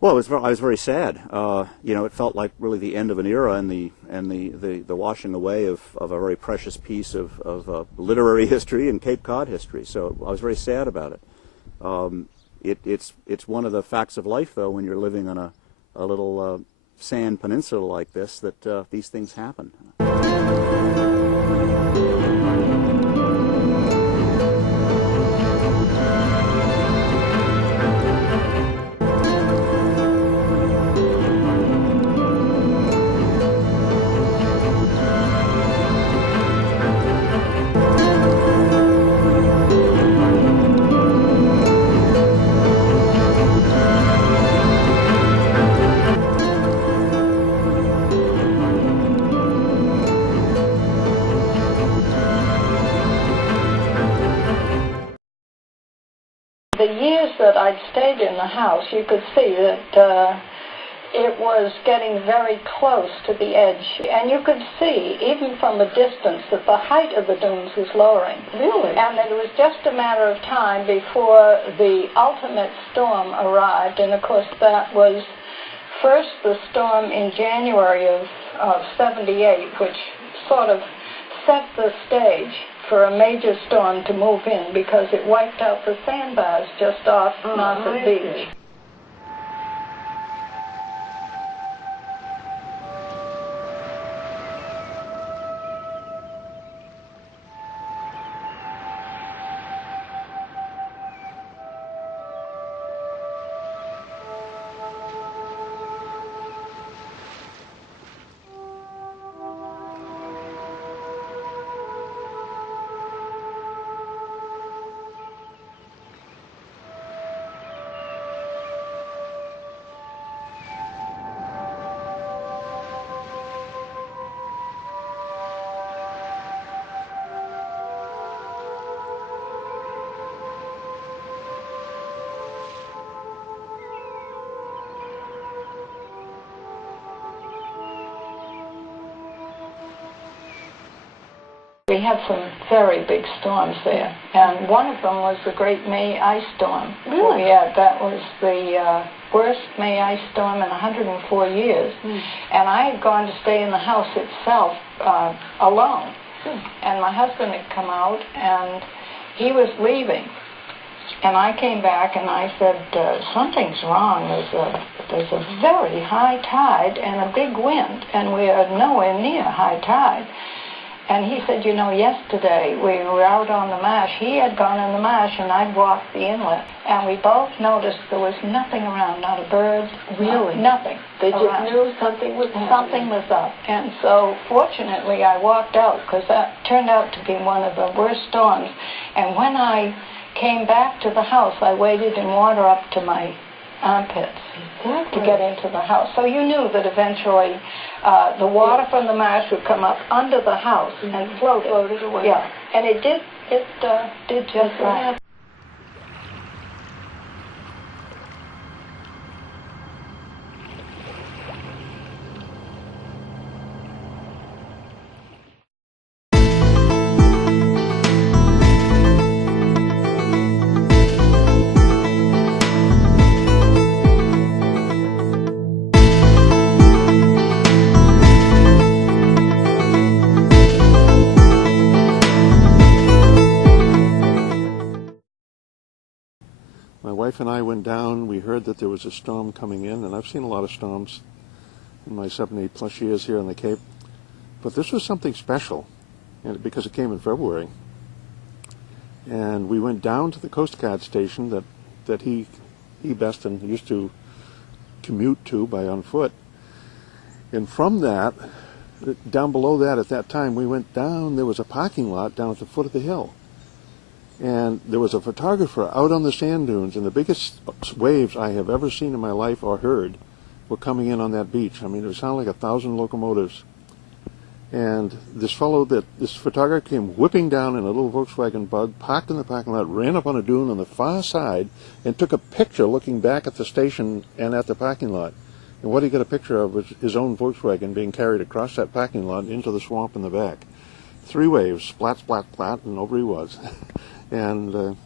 Well, I was very sad. You know, it felt like really the end of an era and the washing away of a very precious piece of literary history and Cape Cod history. So I was very sad about it. It's one of the facts of life, though, when you're living on a little sand peninsula like this, that these things happen. The years that I'd stayed in the house, you could see that it was getting very close to the edge. And you could see, even from a distance, that the height of the dunes was lowering. Really? And that it was just a matter of time before the ultimate storm arrived. And of course, that was first the storm in January of '78, which sort of set the stage for a major storm to move in, because it wiped out the sandbars just off Nauset Beach. We had some very big storms there, and one of them was the Great May Ice Storm. Really? Yeah, that was the worst May ice storm in 104 years. And I had gone to stay in the house itself alone. And my husband had come out, and he was leaving. And I came back and I said, something's wrong. There's a very high tide and a big wind, and we are nowhere near high tide. And he said, you know, yesterday we were out on the marsh. He had gone in the marsh and I'd walked the inlet. And we both noticed there was nothing around, not a bird. Really? Nothing. They just knew something was happening. Something was up. And so, fortunately, I walked out, because that turned out to be one of the worst storms. And when I came back to the house, I waded in water up to my armpits to get into the house. So you knew that eventually the water from the marsh would come up under the house and floated away. Yeah, and it did just that. My wife and I went down. We heard that there was a storm coming in, and I've seen a lot of storms in my 78-plus years here on the Cape. But this was something special, because it came in February. And we went down to the Coast Guard station that he Beston, used to commute to on foot. And from that, down below that at that time, we went down. There was a parking lot down at the foot of the hill. And there was a photographer out on the sand dunes, and the biggest waves I have ever seen in my life or heard were coming in on that beach. I mean, it sounded like 1,000 locomotives. And this photographer came whipping down in a little Volkswagen Bug, parked in the parking lot, ran up on a dune on the far side, and took a picture looking back at the station and at the parking lot. And what he got a picture of was his own Volkswagen being carried across that parking lot into the swamp in the back. 3 waves, splat, splat, splat, and over he was. And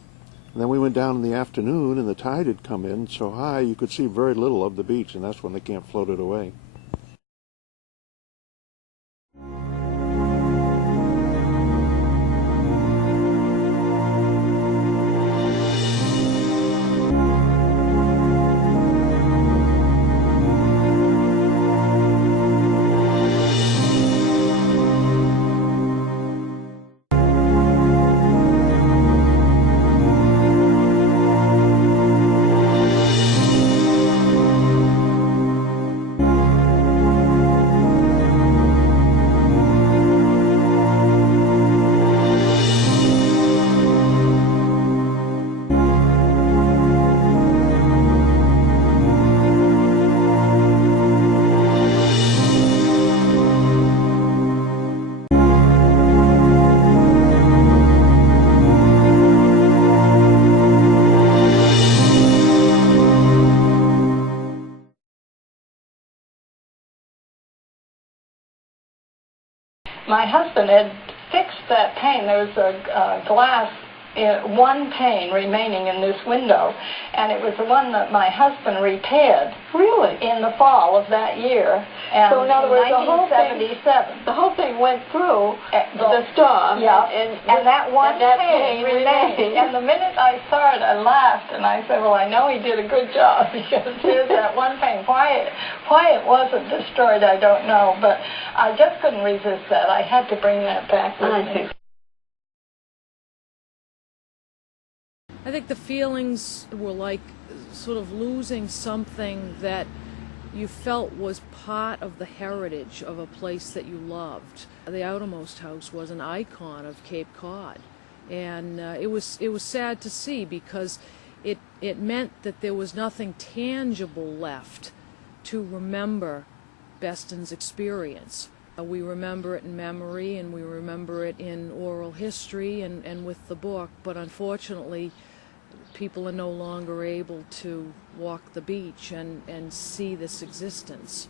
then we went down in the afternoon, and the tide had come in so high you could see very little of the beach, and that's when the camp floated away. My husband had fixed that pane. There was a glass, one pane remaining in this window, and it was the one that my husband repaired. Really? In the fall of that year. And So in other words, the whole thing went through the storm. Yeah, and that one that pane pane remained. And the minute I saw it, I laughed, and I said, well, I know he did a good job, because here's that one pane. Why it wasn't destroyed, I don't know, but I just couldn't resist that. I had to bring that back with me. I think the feelings were like sort of losing something that you felt was part of the heritage of a place that you loved. The Outermost House was an icon of Cape Cod, and it was sad to see, because it meant that there was nothing tangible left to remember Beston's experience. We remember it in memory, and we remember it in oral history and with the book, but unfortunately people are no longer able to walk the beach and see this existence.